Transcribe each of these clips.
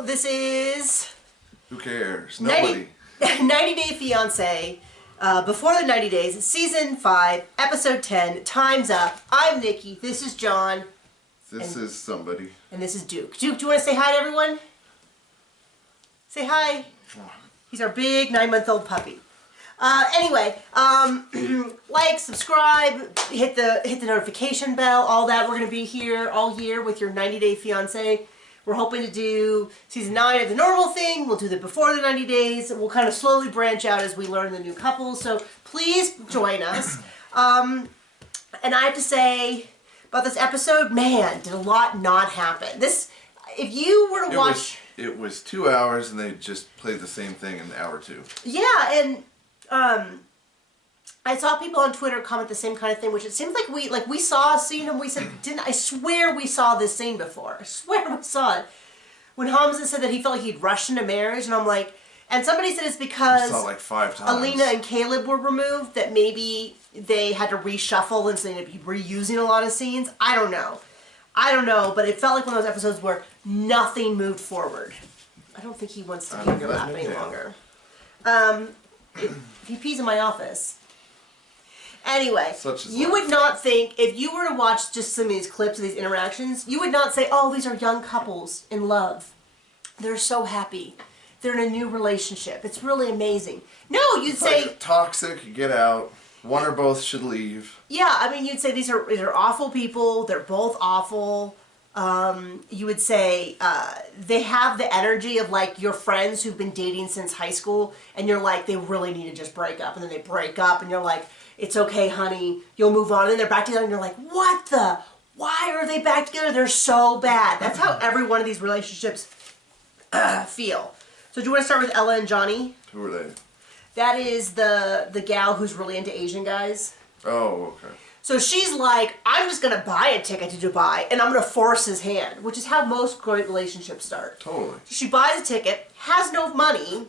Hello, this is... Who cares? Nobody. 90 Day Fiance, before the 90 days, season 5, episode 10, time's up. I'm Nikki, this is John. This is somebody. And this is Duke. Duke, do you want to say hi to everyone? Say hi. He's our big 9-month-old puppy. Anyway, like, subscribe, hit the notification bell, all that. We're going to be here all year with your 90 Day Fiance. We're hoping to do season 9 as a normal thing. We'll do the before the 90 days. We'll kind of slowly branch out as we learn the new couples. So please join us. And I have to say about this episode, man, did a lot not happen. This, if you were to watch... It was 2 hours and they just played the same thing in hour 2. Yeah, and I saw people on Twitter comment the same kind of thing, which it seems like we saw a scene and we said, I swear we saw this scene before. I swear we saw it. When Hamza said that he felt like he'd rushed into marriage, and I'm like, and somebody said it's because we saw it like 5 times. Alina and Caleb were removed, that maybe they had to reshuffle and so they ended up reusing a lot of scenes. I don't know. I don't know, but it felt like one of those episodes where nothing moved forward. I don't think he wants to be in your lap any longer. He pees in my office. Anyway, you would not think, if you were to watch just some of these clips of these interactions, you would not say, oh, these are young couples in love. They're so happy. They're in a new relationship. It's really amazing. No, you'd say... Like toxic, get out. One or both should leave. Yeah, I mean, you'd say these are awful people. They're both awful. You would say they have the energy of like your friends who've been dating since high school, and you're like, they really need to just break up, and then they break up, and you're like, it's okay, honey, you'll move on, and they're back together, and you're like, what the? Why are they back together? They're so bad. That's how every one of these relationships feel. So do you want to start with Ella and Johnny? Who are they? That is the gal who's really into Asian guys. Oh, okay. So she's like, I'm just going to buy a ticket to Dubai, and I'm going to force his hand, which is how most great relationships start. Totally. So she buys a ticket, has no money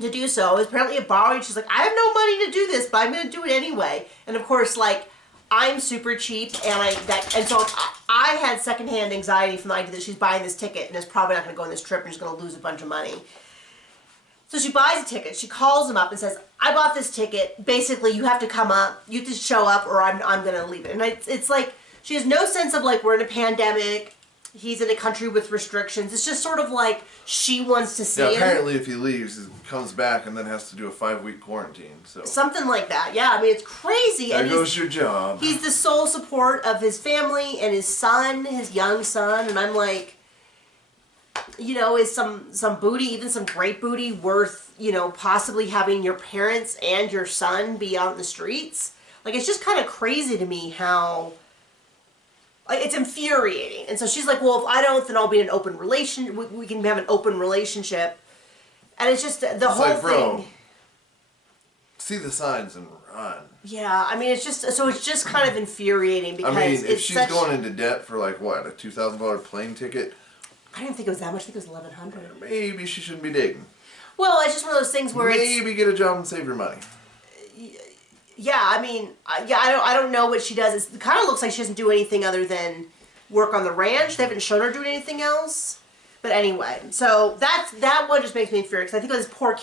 to do so. It's apparently a borrowing. She's like, I have no money to do this, but I'm going to do it anyway. And of course, like, I'm super cheap, and so I had secondhand anxiety from the idea that she's buying this ticket, and is probably not going to go on this trip, and she's going to lose a bunch of money. So she buys a ticket. She calls him up and says, I bought this ticket. Basically, you have to come up. You have to show up or I'm going to leave it. And it's like, she has no sense of like, we're in a pandemic. He's in a country with restrictions. It's just sort of like, she wants to see him. Apparently if he leaves, he comes back and then has to do a 5-week quarantine. So something like that. Yeah, I mean, it's crazy. There goes your job. He's the sole support of his family and his son, his young son. And I'm like... You know, is some booty, even some great booty, worth, you know, possibly having your parents and your son be out in the streets? Like, it's just kind of crazy to me how, like, it's infuriating. And so she's like, well, if I don't, then I'll be in an open relationship. We can have an open relationship. And it's just the whole like, bro, thing. See the signs and run. Yeah, I mean, it's just kind of infuriating because I mean, if she's going into debt for, like, what, a $2,000 plane ticket? I didn't think it was that much. I think it was $1,100. Maybe she shouldn't be dating. Well, it's just one of those things where maybe get a job and save your money. Yeah, I mean, I don't know what she does. It kind of looks like she doesn't do anything other than work on the ranch. They haven't shown her doing anything else. But anyway, so that one just makes me infuriated because I think of this poor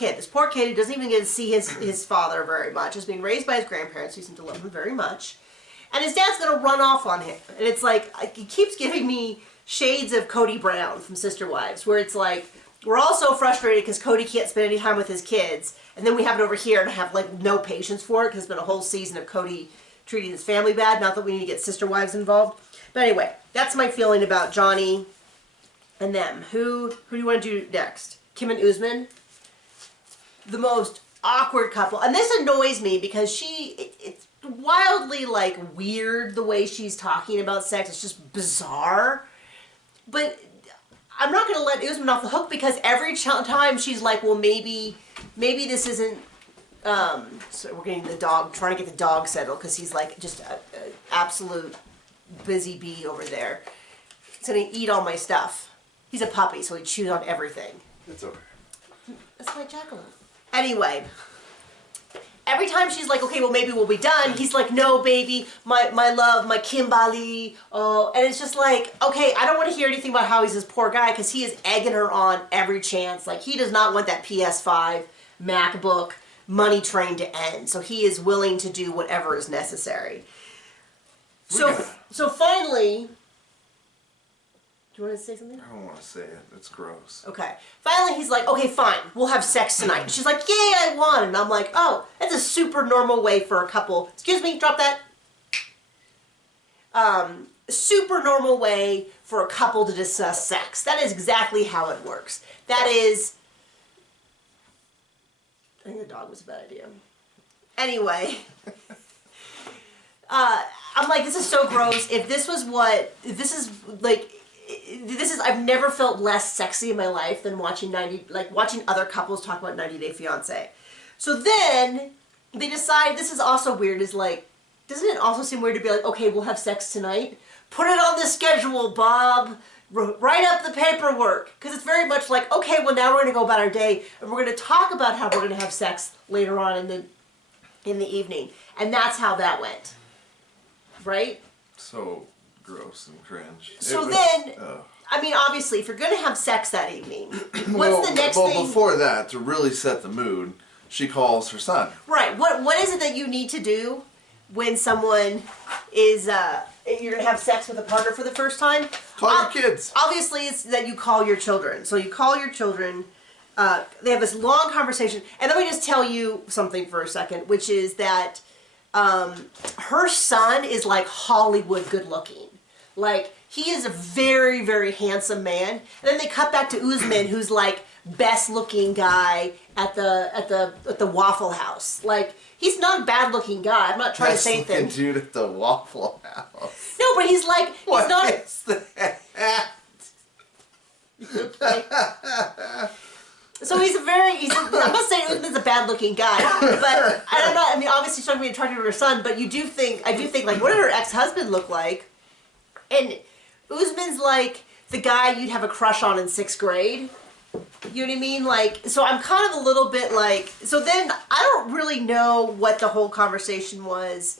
kid who doesn't even get to see his father very much. Is being raised by his grandparents who seem to love him very much, and his dad's gonna run off on him. And it's like he keeps giving me shades of Cody Brown from Sister Wives, where it's like, we're all so frustrated because Cody can't spend any time with his kids, and then we have it over here and have like no patience for it because it's been a whole season of Cody treating his family bad. Not that we need to get Sister Wives involved. But anyway, that's my feeling about Johnny and them. Who do you want to do next? Kim and Usman? The most awkward couple. And this annoys me because it's wildly like weird the way she's talking about sex. It's just bizarre. But I'm not going to let Usman off the hook because every time she's like, well, maybe this isn't, so we're getting trying to get the dog settled because he's like just an absolute busy bee over there. He's going to eat all my stuff. He's a puppy, so he chews on everything. It's okay. That's my jackalope. Anyway, every time she's like, okay, well, maybe we'll be done, he's like, no, baby, my love, my Kimbali. Oh, and it's just like, okay, I don't want to hear anything about how he's this poor guy, because he is egging her on every chance. Like, he does not want that PS5, MacBook, money train to end. So he is willing to do whatever is necessary. So finally... Do you want to say something? I don't want to say it. It's gross. Okay. Finally, he's like, okay, fine. We'll have sex tonight. And she's like, yay, I won. And I'm like, oh, that's a super normal way for a couple. Excuse me, drop that. Super normal way for a couple to discuss sex. That is exactly how it works. That is... I think the dog was a bad idea. Anyway... I'm like, this is so gross. If this was what... If this is, like... I've never felt less sexy in my life than watching watching other couples talk about 90 Day Fiance. So then they decide, this is also weird, is like, doesn't it also seem weird to be like, okay, we'll have sex tonight? Put it on the schedule, Bob. Write up the paperwork. Because it's very much like, okay, well, now we're going to go about our day and we're going to talk about how we're going to have sex later on in the evening. And that's how that went. Right? So gross and cringe. So I mean, obviously, if you're going to have sex that evening, what's the next thing? Well, before that, to really set the mood, she calls her son. Right. What is it that you need to do when someone is, you're going to have sex with a partner for the first time? Call your kids. Obviously, it's that you call your children. So you call your children. They have this long conversation. And let me just tell you something for a second, which is that her son is like Hollywood good looking. Like, he is a very, very handsome man. And then they cut back to Usman, who's like best looking guy at the Waffle House. Like, he's not a bad looking guy. I'm not trying to say anything. Best looking dude at the Waffle House. No, but he's like, he's what not. Is that? So I'm not saying Usman's a bad looking guy, but I mean, obviously she's not going to be attracted to her son, but I do think, like, what did her ex-husband look like? And Usman's like the guy you'd have a crush on in 6th grade. You know what I mean? Like, so I'm kind of a little bit like, so then I don't really know what the whole conversation was.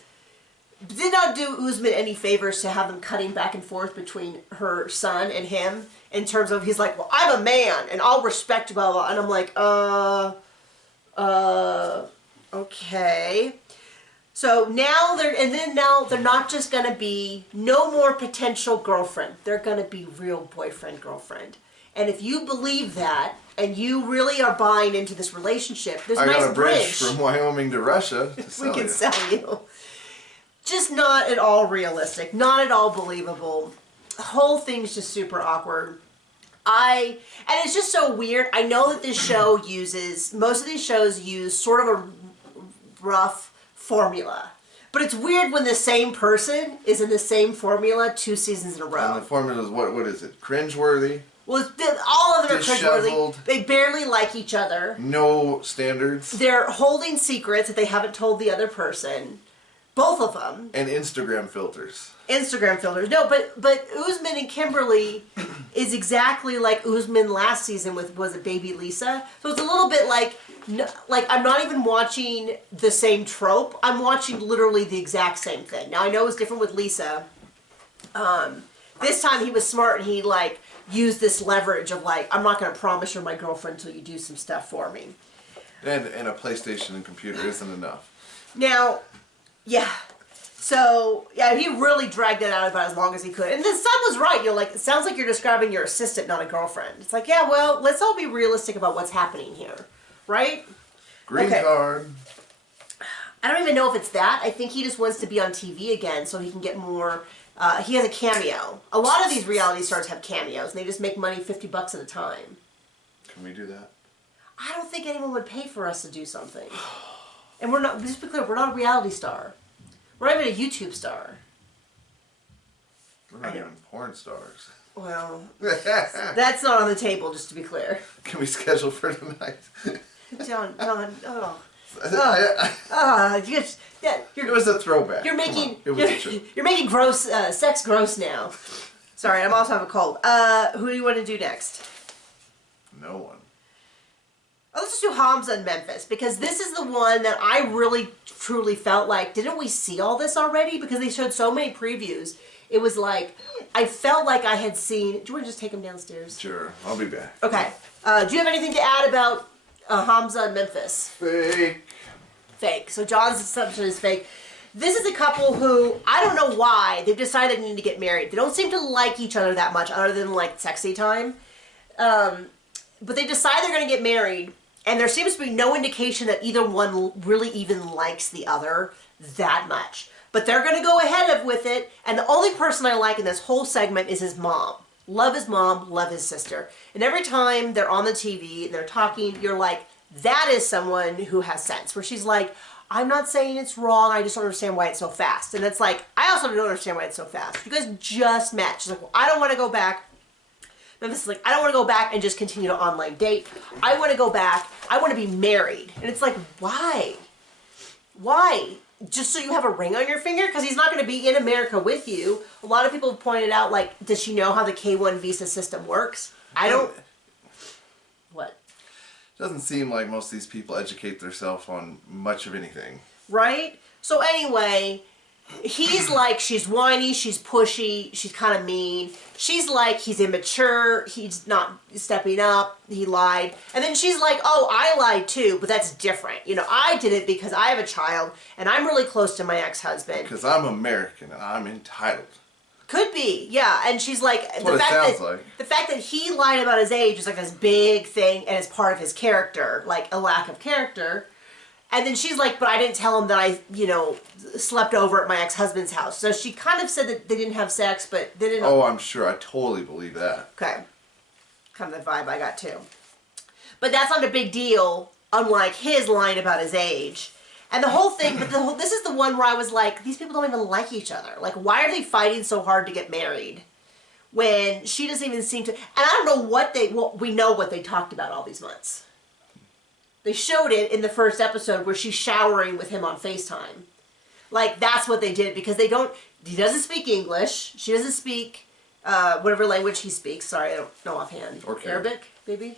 Did not do Usman any favors to have them cutting back and forth between her son and him in terms of, he's like, well, I'm a man and I'll respect blah, blah, and I'm like, okay. So now they're not just going to be no more potential girlfriend. They're going to be real boyfriend, girlfriend. And if you believe that, and you really are buying into this relationship, there's a nice got a bridge from Wyoming to Russia to we can sell you. Just not at all realistic, not at all believable. The whole thing's just super awkward. And it's just so weird. I know that this show most of these shows use sort of a rough formula. But it's weird when the same person is in the same formula 2 seasons in a row. And the formula is, what is it? Cringeworthy? Well, all of them are cringeworthy. They barely like each other. No standards. They're holding secrets that they haven't told the other person. Both of them. And Instagram filters. Instagram filters. No, but Usman and Kimberly is exactly like Usman last season was it Baby Lisa? So it's a little bit like I'm not even watching the same trope. I'm watching literally the exact same thing. Now I know it's different with Lisa. This time he was smart and he like used this leverage of like, I'm not going to promise you're my girlfriend until you do some stuff for me. And a PlayStation and computer isn't enough. Now, yeah. So, yeah, he really dragged it out about as long as he could. And the son was right. You're like, it sounds like you're describing your assistant, not a girlfriend. It's like, yeah, well, let's all be realistic about what's happening here. Right? Green card. I don't even know if it's that. I think he just wants to be on TV again so he can get more. He has a cameo. A lot of these reality stars have cameos, and they just make money $50 at a time. Can we do that? I don't think anyone would pay for us to do something. And we're not, just to be clear, we're not a reality star. We're not even a YouTube star. We're not even porn stars. Well, that's not on the table, just to be clear. Can we schedule for tonight? John, oh. It was a throwback. You're making gross sex gross now. Sorry, I'm also have a cold. Who do you want to do next? No one. let's just do Hamza and Memphis, because this is the one that I really, truly felt like, didn't we see all this already? Because they showed so many previews. It was like, I felt like I had seen... Do you want to just take him downstairs? Sure, I'll be back. Okay. Do you have anything to add about Hamza and Memphis? Fake. Fake. So John's assumption is fake. This is a couple who, I don't know why, they've decided they need to get married. They don't seem to like each other that much, other than, like, sexy time. But they decide they're going to get married, and there seems to be no indication that either one really even likes the other that much. But they're going to go ahead with it, and the only person I like in this whole segment is his mom. Love his mom, love his sister. And every time they're on the TV and they're talking, you're like, that is someone who has sense. Where she's like, I'm not saying it's wrong, I just don't understand why it's so fast. And it's like, I also don't understand why it's so fast. You guys just met. She's like, well, I don't want to go back. Memphis is like, I don't want to go back and just continue to online date. I want to go back. I want to be married. And it's like, why? Why? Just so you have a ring on your finger? Because he's not going to be in America with you. A lot of people have pointed out, like, does she know how the K-1 visa system works? I don't... What? It doesn't seem like most of these people educate themselves on much of anything. Right? So anyway, he's like, she's whiny, she's pushy, she's kind of mean. She's like, he's immature, he's not stepping up, he lied. And then she's like, oh, I lied too, but that's different. You know, I did it because I have a child, and I'm really close to my ex-husband. Because I'm American, and I'm entitled. Could be, yeah. And she's like, That's what it sounds like. The fact that he lied about his age is like this big thing, and it's part of his character, like a lack of character. And then she's like, but I didn't tell him that I, you know, slept over at my ex-husband's house. So she kind of said that they didn't have sex, but they didn't. Oh, I'm sure. I totally believe that. Okay. Kind of the vibe I got too. But that's not a big deal, unlike his lying about his age. And the whole thing, but this is the one where I was like, these people don't even like each other. Like, why are they fighting so hard to get married? When she doesn't even seem to, and I don't know what we know what they talked about all these months. They showed it in the first episode where she's showering with him on FaceTime. Like, that's what they did, because he doesn't speak English. She doesn't speak whatever language he speaks. Sorry, I don't know offhand. Or Arabic, maybe?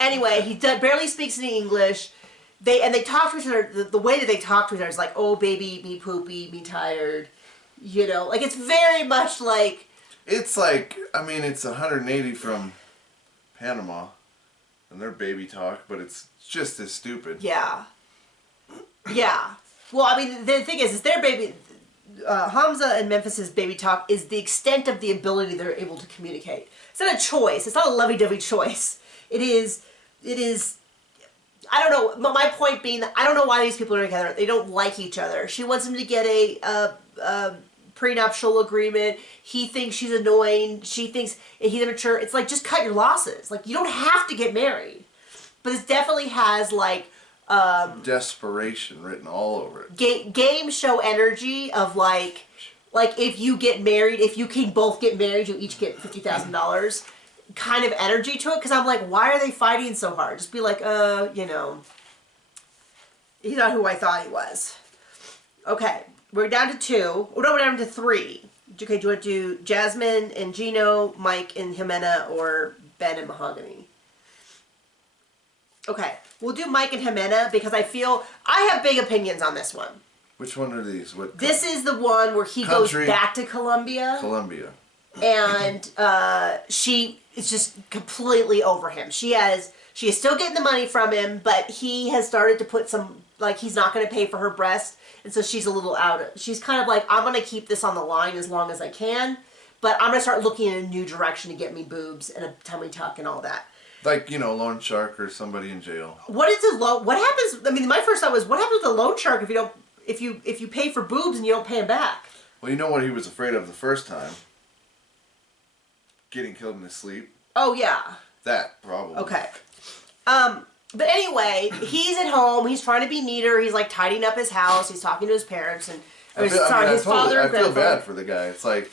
Anyway, he barely speaks any English. They talk to each other, the way that they talk to each other is like, oh, baby, me poopy, me tired. You know, like, it's very much like... It's like, I mean, it's 180 from Panama and their baby talk, but it's just as stupid. Yeah. Yeah. Well, I mean, the thing is their baby... Hamza and Memphis's baby talk is the extent of the ability they're able to communicate. It's not a choice. It's not a lovey-dovey choice. It is... I don't know. My point being that I don't know why these people are together. They don't like each other. She wants him to get a prenuptial agreement. He thinks she's annoying. She thinks he's immature. It's like, just cut your losses. Like, you don't have to get married. But it definitely has, like... desperation written all over it. Game show energy of, like if you get married, if you can both get married, you each get $50,000. Kind of energy to it, because I'm like, why are they fighting so hard? Just be like, you know, he's not who I thought he was. Okay, we're down to 2. Oh, no, we're down to 3. Okay, do you want to do Jasmine and Gino, Mike and Ximena, or Ben and Mahogany? Okay, we'll do Mike and Ximena, because I have big opinions on this one. Which one are these? This is the one where he goes back to Colombia. And she is just completely over him. She is still getting the money from him, but he has started to put some, like, he's not going to pay for her breast, and so she's a little she's kind of like, I'm going to keep this on the line as long as I can, but I'm going to start looking in a new direction to get me boobs and a tummy tuck and all that. Like, you know, loan shark or somebody in jail. What happens, I mean, my first thought was, what happens with a loan shark if you pay for boobs and you don't pay him back? Well, you know what he was afraid of the first time? Getting killed in his sleep. Oh, yeah. That, probably. Okay. But anyway, he's at home. He's trying to be neater. He's, like, tidying up his house. He's talking to his parents. And his father and grandfather. I feel bad for the guy. It's like...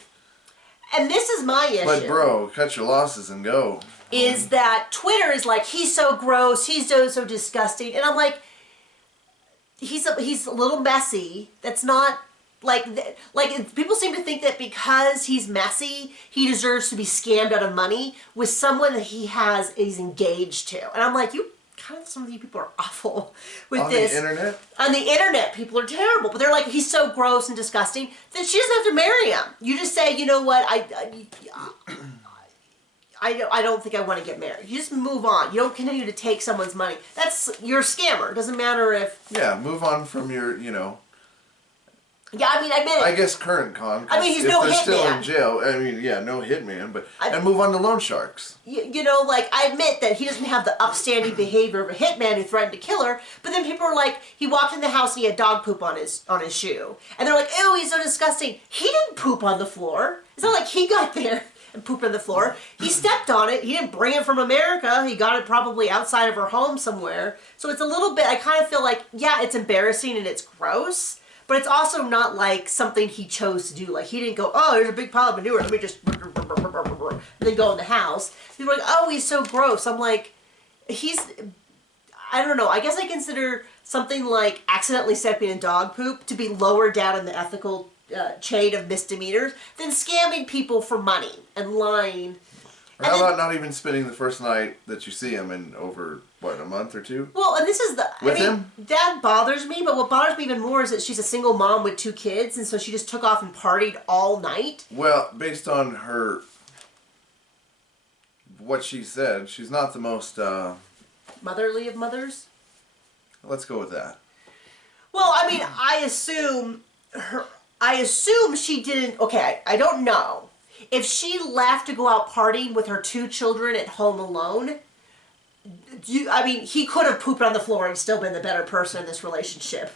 And this is my issue. But, bro, cut your losses and go. Is that Twitter is like, he's so gross. He's so disgusting. And I'm like, he's a little messy. That's not... Like people seem to think that because he's messy, he deserves to be scammed out of money with someone that he's engaged to. And I'm like, you God, some of you people are awful with On this. the internet? On the internet, people are terrible. But they're like, he's so gross and disgusting that she doesn't have to marry him. You just say, you know what, I don't think I want to get married. You just move on. You don't continue to take someone's money. You're a scammer. It doesn't matter if... Yeah, move on from your, you know... Yeah, I mean, I admit it. I guess current con. I mean, he's if no they're still hitman. in jail, I mean, yeah, no hitman, but... and move on to loan sharks. You know, like, I admit that he doesn't have the upstanding behavior of a hitman who threatened to kill her, but then people are like, he walked in the house and he had dog poop on his shoe. And they're like, ew, he's so disgusting. He didn't poop on the floor. It's not like he got there and pooped on the floor. He stepped on it. He didn't bring it from America. He got it probably outside of her home somewhere. So it's a little bit, I kind of feel like, yeah, it's embarrassing and it's gross, but it's also not like something he chose to do. Like, he didn't go, oh, there's a big pile of manure, let me just, and then go in the house. People are like, oh, he's so gross. I'm like, I don't know, I guess I consider something like accidentally stepping in dog poop to be lower down in the ethical chain of misdemeanors than scamming people for money and lying. Or how about not even spending the first night that you see him in over, what, a month or two? Well, and this is With him? That bothers me, but what bothers me even more is that she's a single mom with 2 kids, and so she just took off and partied all night. Well, based on her, what she said, she's not the most, Motherly of mothers? let's go with that. Well, I mean, I assume she didn't, okay, I don't know. If she left to go out partying with her 2 children at home alone, I mean, he could have pooped on the floor and still been the better person in this relationship.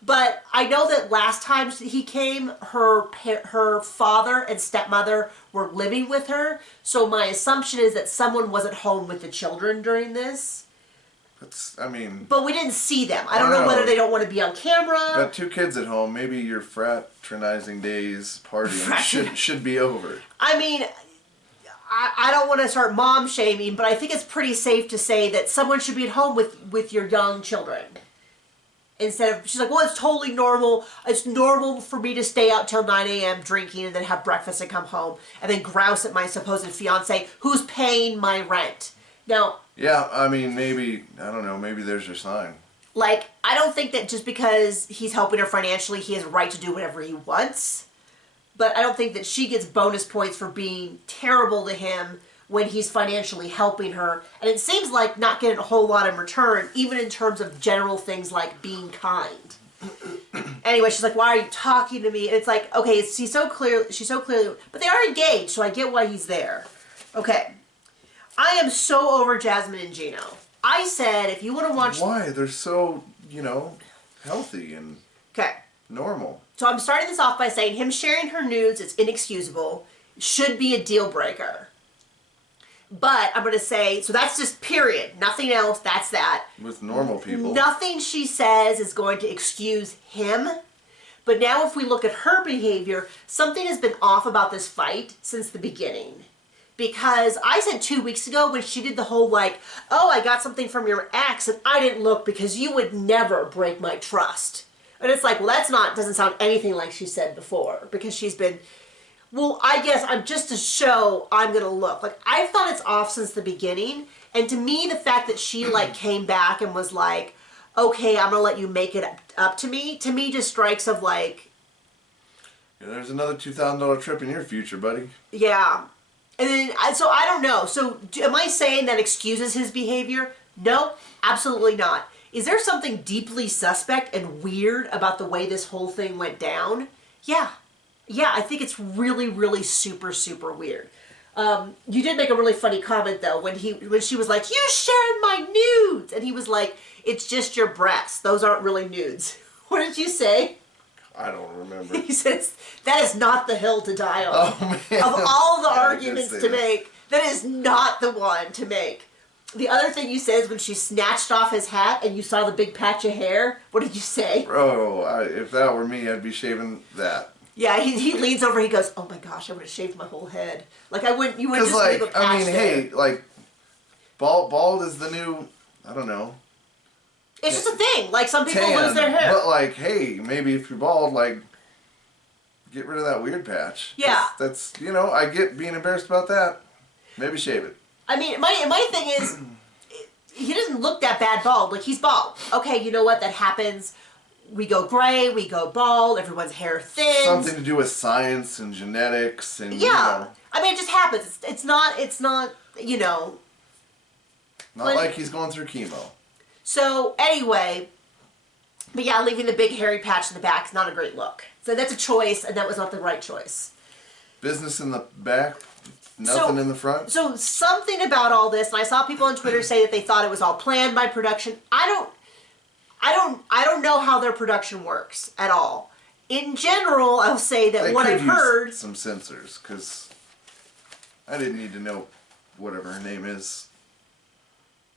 But I know that last time he came, her father and stepmother were living with her. So my assumption is that someone wasn't home with the children during this. I mean... But we didn't see them. I don't know whether they don't want to be on camera. Got 2 kids at home. Maybe your fraternizing days partying should be over. I mean, I don't want to start mom shaming, but I think it's pretty safe to say that someone should be at home with your young children. Instead of, she's like, well, it's totally normal. It's normal for me to stay out till 9 a.m. drinking and then have breakfast and come home and then grouse at my supposed fiance who's paying my rent. Now... Yeah, I mean, maybe, I don't know, maybe there's your sign. Like, I don't think that just because he's helping her financially, he has a right to do whatever he wants. But I don't think that she gets bonus points for being terrible to him when he's financially helping her. And it seems like not getting a whole lot in return, even in terms of general things like being kind. Anyway, she's like, why are you talking to me? And it's like, okay, she's so clearly, but they are engaged, so I get why he's there. Okay. I am so over Jasmine and Gino. I said, if you want to watch... Why? They're so, you know, healthy and normal. So I'm starting this off by saying him sharing her nudes is inexcusable, should be a deal breaker. But I'm going to say, so that's just period. Nothing else, that's that. With normal people. Nothing she says is going to excuse him. But now if we look at her behavior, something has been off about this fight since the beginning. Because I said 2 weeks ago when she did the whole like, oh, I got something from your ex and I didn't look because you would never break my trust. And it's like, well, doesn't sound anything like she said before. Because she's been, well, I guess I'm just to show I'm going to look. Like, I've thought it's off since the beginning. And to me, the fact that she like came back and was like, okay, I'm going to let you make it up to me just strikes of like. Yeah, there's another $2,000 trip in your future, buddy. Yeah. And then, so I don't know. So am I saying that excuses his behavior? No, absolutely not. Is there something deeply suspect and weird about the way this whole thing went down? Yeah. Yeah, I think it's really, really super, super weird. You did make a really funny comment, though, when she was like, you shared my nudes! And he was like, it's just your breasts. Those aren't really nudes. What did you say? I don't remember. He says, that is not the hill to die on. Oh, man. Of all the arguments to make, that is not the one to make. The other thing you said is when she snatched off his hat and you saw the big patch of hair. What did you say? Bro, if that were me, I'd be shaving that. Yeah, he leans over, he goes, oh my gosh, I would have shaved my whole head. Like, you wouldn't just leave a patch I mean, there. hey, like, bald is the new, I don't know. It's just a thing. Like, some people tan, lose their hair. But, like, hey, maybe if you're bald, like, get rid of that weird patch. Yeah. That's you know, I get being embarrassed about that. Maybe shave it. I mean, my thing is, he doesn't look that bad bald. Like, he's bald. Okay, you know what? That happens. We go gray, we go bald, everyone's hair thins. Something to do with science and genetics and, I mean, it just happens. It's not, Not like he's going through chemo. So, anyway, but yeah, leaving the big hairy patch in the back is not a great look. So that's a choice, and that was not the right choice. Business in the back, nothing in the front? So something about all this, and I saw people on Twitter say that they thought it was all planned by production. I don't know how their production works at all. In general, I'll say that what I've heard... some censors, because I didn't need to know whatever her name is.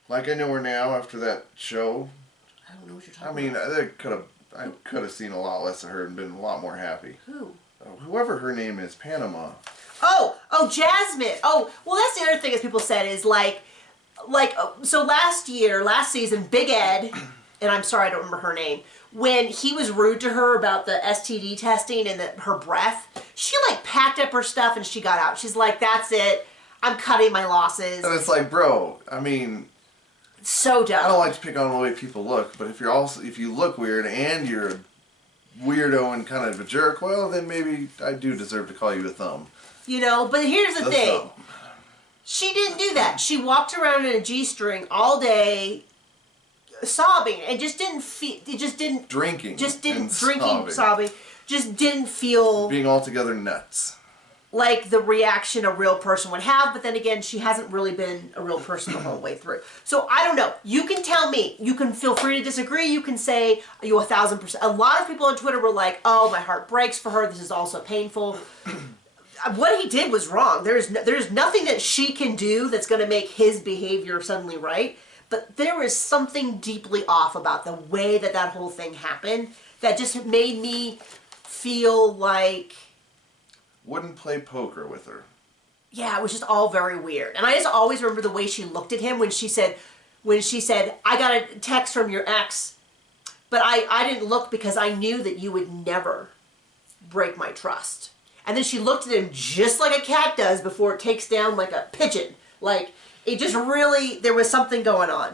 Like I know her now after that show. I don't know what you're talking about. I could have seen a lot less of her and been a lot more happy. Who? Whoever her name is, Panama. Oh, Jasmine. Oh, well, that's the other thing, as people said, is so last season, Big Ed, and I'm sorry I don't remember her name, when he was rude to her about the STD testing and her breath, she packed up her stuff and she got out. She's like, that's it. I'm cutting my losses. And it's like, bro, I mean... So dumb. I don't like to pick on the way people look, but if you look weird and you're a weirdo and kind of a jerk, well, then maybe I do deserve to call you a thumb. But here's the thing. Thumb. She didn't do that. She walked around in a G-string all day, sobbing, and just didn't feel. It just didn't. Drinking. Just didn't sobbing. Just didn't feel. Being altogether nuts. Like the reaction a real person would have, but then again, she hasn't really been a real person the whole way through. So I don't know. You can tell me. You can feel free to disagree. You can say, are you 1,000%? A lot of people on Twitter were like, oh, my heart breaks for her. This is also painful. What he did was wrong. There's nothing that she can do that's going to make his behavior suddenly right. But there is something deeply off about the way that whole thing happened that just made me feel like... Wouldn't play poker with her. Yeah, it was just all very weird. And I just always remember the way she looked at him when she said, I got a text from your ex, but I didn't look because I knew that you would never break my trust. And then she looked at him just like a cat does before it takes down like a pigeon. Like, it just really, there was something going on.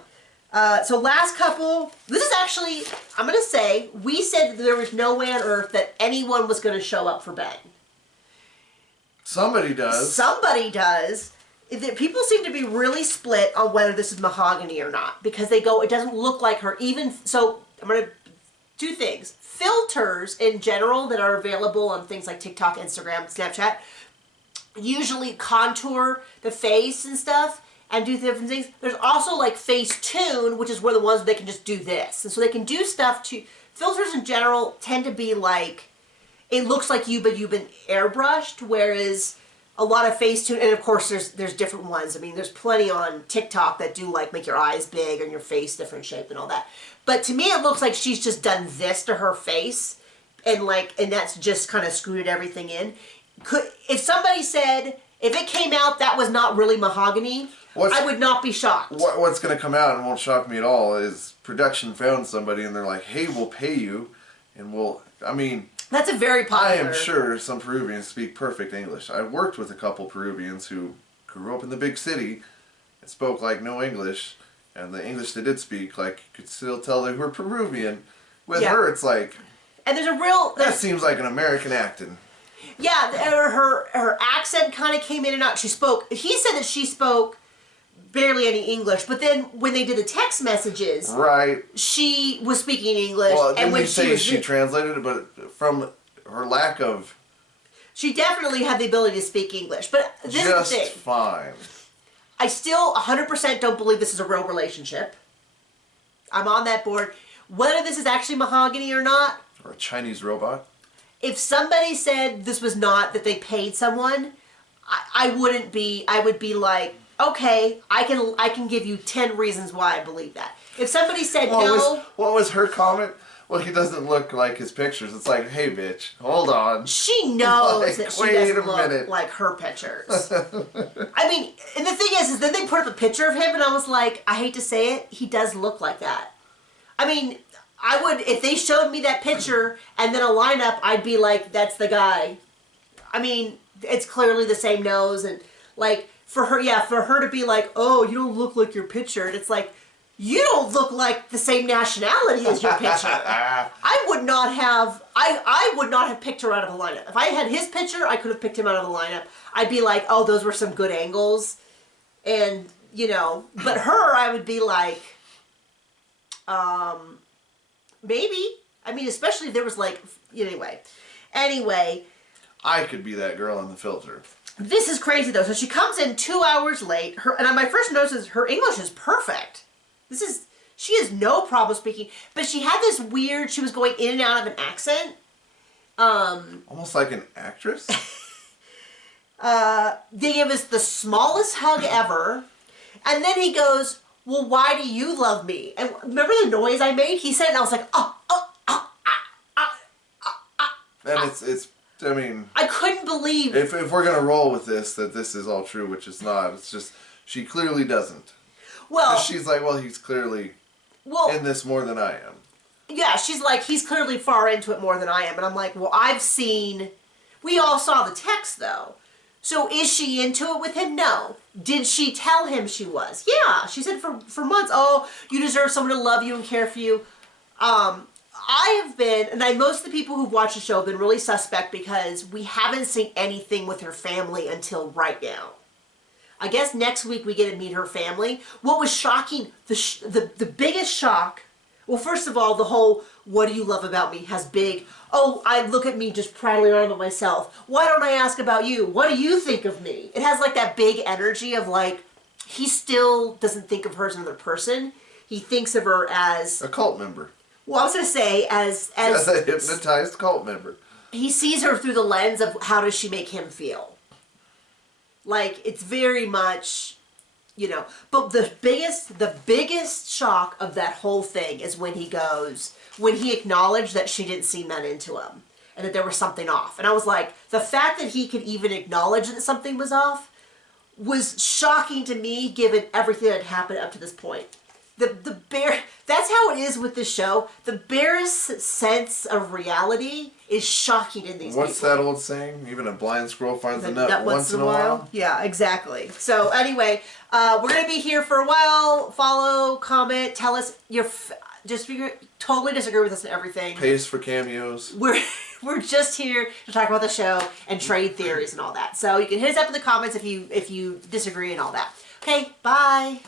So last couple, this is actually, I'm going to say, we said that there was no way on earth that anyone was going to show up for Ben. Somebody does. Somebody does. People seem to be really split on whether this is Mahogany or not. Because they go, it doesn't look like her. Even, so, I'm going to, two things. Filters, in general, that are available on things like TikTok, Instagram, Snapchat, usually contour the face and stuff, and do different things. There's also, like, Facetune, which is where the ones where they can just do this. And so they can do stuff to, filters in general tend to be like, it looks like you, but you've been airbrushed, whereas a lot of Facetune, and of course there's different ones. I mean, there's plenty on TikTok that do like make your eyes big and your face different shape and all that. But to me, it looks like she's just done this to her face, and that's just kind of scooted everything in. If somebody said, if it came out that was not really Mahogany, I would not be shocked. What's going to come out and won't shock me at all is production found somebody and they're like, hey, we'll pay you, and that's a very popular... I am sure some Peruvians speak perfect English. I worked with a couple Peruvians who grew up in the big city and spoke like no English, and the English they did speak, like, you could still tell they were Peruvian. With her, it's like... And there's a real... That seems like an American acting. Yeah, her accent kind of came in and out. He said that she spoke barely any English, but then when they did the text messages, right, she was speaking English. Well, and when she translated it, but from her lack of, she definitely had the ability to speak English. But this is the thing. Just fine. I still 100% don't believe this is a real relationship. I'm on that board. Whether this is actually Mahogany or not, or a Chinese robot. If somebody said this was not, that they paid someone, I wouldn't be. I would be like, okay, I can give you 10 reasons why I believe that. If somebody said no... What was her comment? Well, he doesn't look like his pictures. It's like, hey, bitch, hold on. She knows that she doesn't look like her pictures. I mean, and the thing is then they put up a picture of him, and I was like, I hate to say it, he does look like that. I mean, I would, if they showed me that picture and then a lineup, I'd be like, that's the guy. I mean, it's clearly the same nose, and like... For her to be like, oh, you don't look like your picture. And it's like, you don't look like the same nationality as your picture. I would not have picked her out of a lineup. If I had his picture, I could have picked him out of the lineup. I'd be like, oh, those were some good angles. And, you know, but her, I would be like, maybe. I mean, especially if there was like, Anyway. I could be that girl in the filter. This is crazy though. So she comes in 2 hours late. And my first notice is her English is perfect. She has no problem speaking, but she had this weird, she was going in and out of an accent. Almost like an actress? They give us the smallest hug ever. And then he goes, well, why do you love me? And remember the noise I made? He said it and I was like, And it's I mean... I couldn't believe... If we're going to roll with this, that this is all true, which it's not. It's just, she clearly doesn't. Well... She's like, well, he's clearly in this more than I am. Yeah, she's like, he's clearly far into it more than I am. And I'm like, well, we all saw the text, though. So is she into it with him? No. Did she tell him she was? Yeah. She said for months, oh, you deserve someone to love you and care for you. I have been, and most of the people who've watched the show have been really suspect because we haven't seen anything with her family until right now. I guess next week we get to meet her family. What was shocking, the biggest shock, well, first of all, the whole, what do you love about me has big, oh, I look at me just prattling on about myself. Why don't I ask about you? What do you think of me? It has like that big energy of like, he still doesn't think of her as another person. He thinks of her as... a cult member. Well, I was going to say, as a hypnotized cult member. He sees her through the lens of how does she make him feel. Like, it's very much, but the biggest shock of that whole thing is when he acknowledged that she didn't seem that into him and that there was something off. And I was like, the fact that he could even acknowledge that something was off was shocking to me given everything that had happened up to this point. That's how it is with this show. The barest sense of reality is shocking in these What's people. that old saying? Even a blind squirrel finds a nut once in a while? Yeah, exactly. So anyway, we're going to be here for a while. Follow, comment, tell us totally disagree with us and everything. Pay us for cameos. We're just here to talk about the show and trade theories and all that. So you can hit us up in the comments if you disagree and all that. Okay, bye.